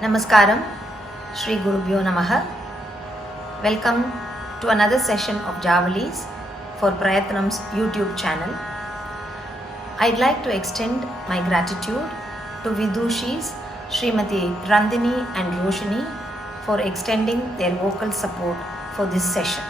Namaskaram, Shri Gurubhyo Namaha. Welcome to another session of Javalis for Prayatnam's YouTube channel. I'd like to extend my gratitude to Vidushis, Srimati Randini and Roshini for extending their vocal support for this session.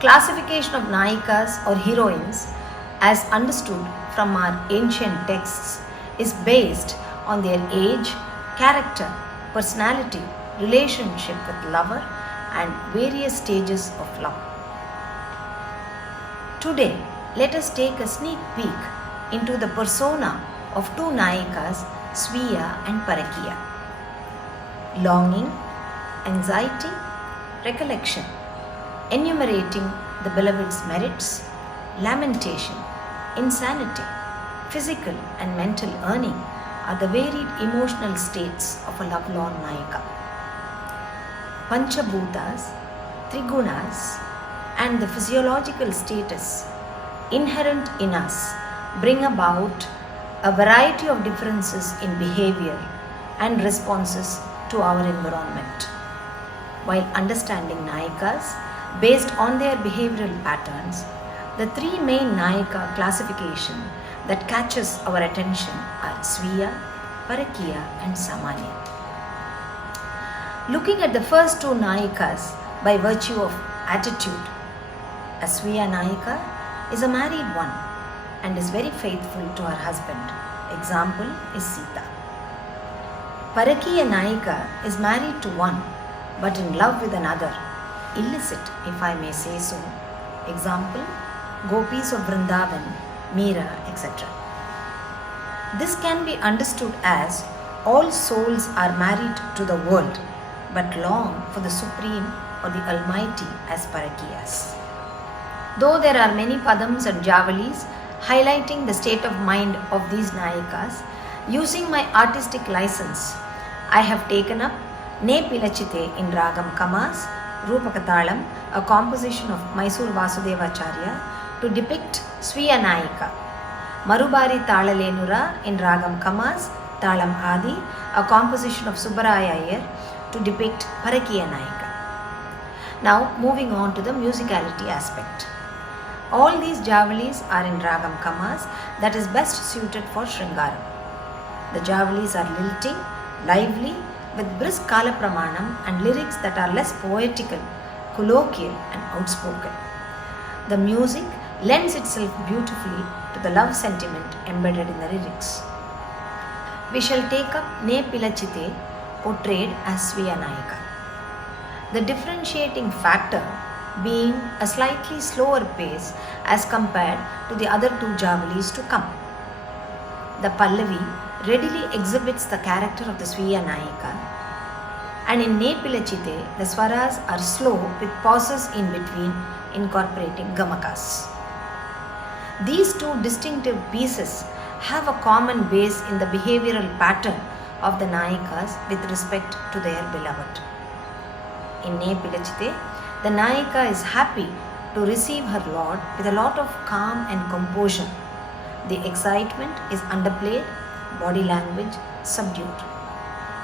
Classification of Nayikas or heroines as understood from our ancient texts is based on their age, character, personality, relationship with lover and various stages of love. Today, let us take a sneak peek into the persona of two Nayikas, Sviya and Parakiya. Longing, anxiety, recollection, enumerating the beloved's merits, lamentation, insanity, physical and mental yearning are the varied emotional states of a lovelorn Nayika. Panchabhutas, Trigunas, and the physiological status inherent in us bring about a variety of differences in behavior and responses to our environment. While understanding Nayikas based on their behavioral patterns, the three main Nayika classification that catches our attention are Sviya, Parakiya and Samanya. Looking at the first two Nayikas by virtue of attitude, a Sviya Nayika is a married one and is very faithful to her husband. Example is Sita. Parakiya Nayika is married to one but in love with another, illicit if I may say so. Example, Gopis of Vrindavan, Meera, etc. This can be understood as all souls are married to the world but long for the Supreme or the Almighty as Parakiyas. Though there are many padams and javalis highlighting the state of mind of these Nayikas, using my artistic license, I have taken up Ne Pilachite in Ragam Kamas, Rupakatalam, a composition of Mysore Vasudevacharya, to depict Sviya Nayika. Marubari Talalenura in Ragam Kamas, Talam Adi, a composition of Subbaraya Iyer, to depict Parakiya Nayika. Now moving on to the musicality aspect. All these javalis are in Ragam Kamas that is best suited for Shringaram. The javalis are lilting, lively, with brisk Kala Pramanam and lyrics that are less poetical, colloquial and outspoken. The music lends itself beautifully to the love sentiment embedded in the lyrics. We shall take up Ne Pilachite, portrayed as Sviya Nayika. The differentiating factor being a slightly slower pace as compared to the other two javalis to come. The Pallavi readily exhibits the character of the Sviya Nayika, and in Ne Pilachite, the swaras are slow with pauses in between incorporating gamakas. These two distinctive pieces have a common base in the behavioral pattern of the Nayikas with respect to their beloved. In Ne Pilachite, the Nayika is happy to receive her lord with a lot of calm and composure. The excitement is underplayed, body language subdued.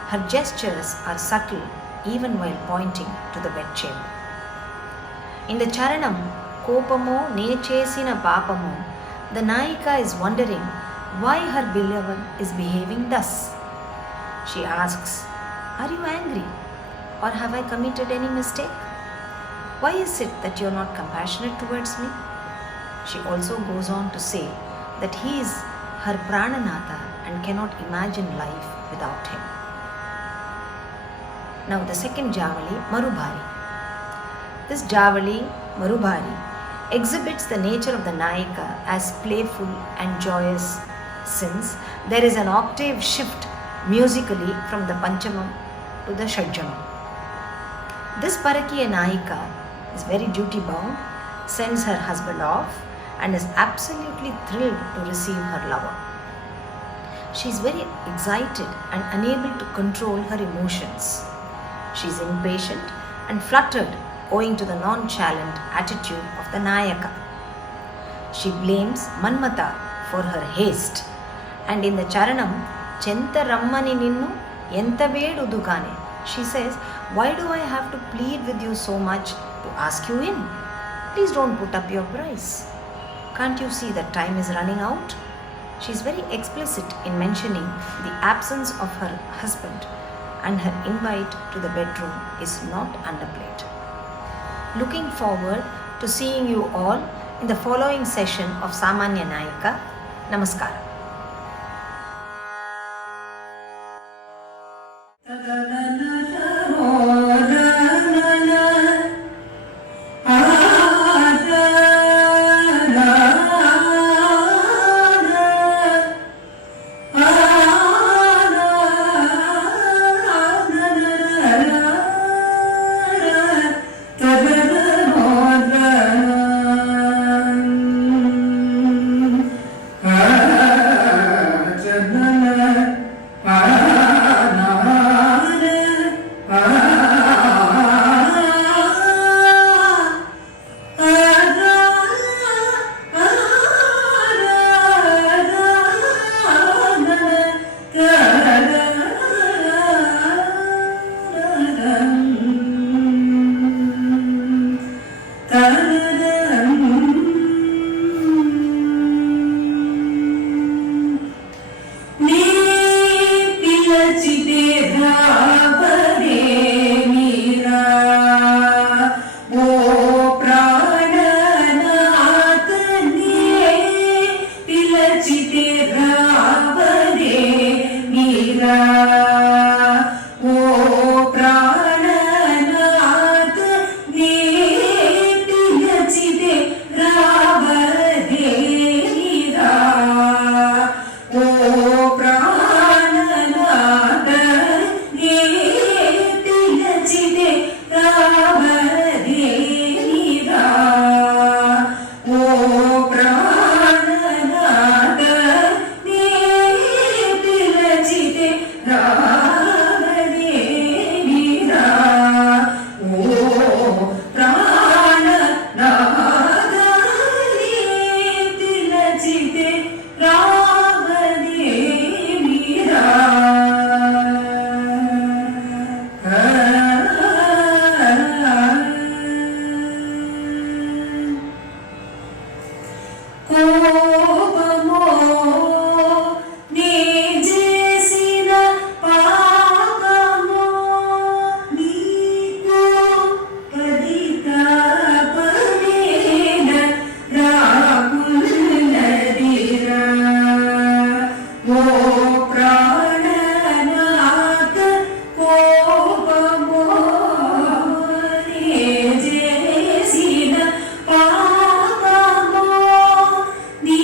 Her gestures are subtle even while pointing to the bedchamber. In the Charanam, Kopamo Ne Chesina Papamo, the Nayika is wondering why her beloved is behaving thus. She asks, "Are you angry? Or have I committed any mistake? Why is it that you are not compassionate towards me?" She also goes on to say that he is her Prananatha and cannot imagine life without him. Now the second Javali, Marubari. This Javali, Marubari, exhibits the nature of the Nayika as playful and joyous, since there is an octave shift musically from the Panchamam to the Shadjamam. This Parakiya Nayika is very duty bound, sends her husband off, and is absolutely thrilled to receive her lover. She is very excited and unable to control her emotions. She is impatient and fluttered owing to the nonchalant attitude of the Nayaka. She blames Manmata for her haste, and in the Charanam, Chenta Rammani Ninnu ఎంత వేడుదు కానీ. She says, why do I have to plead with you so much to ask you in? Please don't put up your price. Can't you see that time is running out? She is very explicit in mentioning the absence of her husband, and her invite to the bedroom is not underplayed. Looking forward to seeing you all in the following session of Samanya Nayika. Namaskara. నీ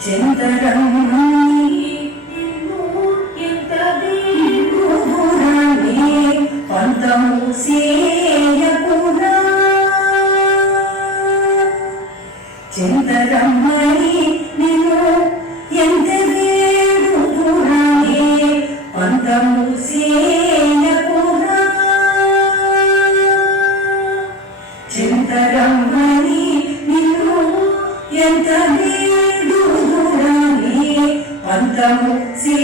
చింతరమ్మని నిన్ను ఎంత దూరానే పంతము సేయకునా చింతరమ్మని నిన్ను ఎంత దూరానే పంతము సేయకునా చింతరమ్మని నిన్ను ఎంత దూరానే పంతము సే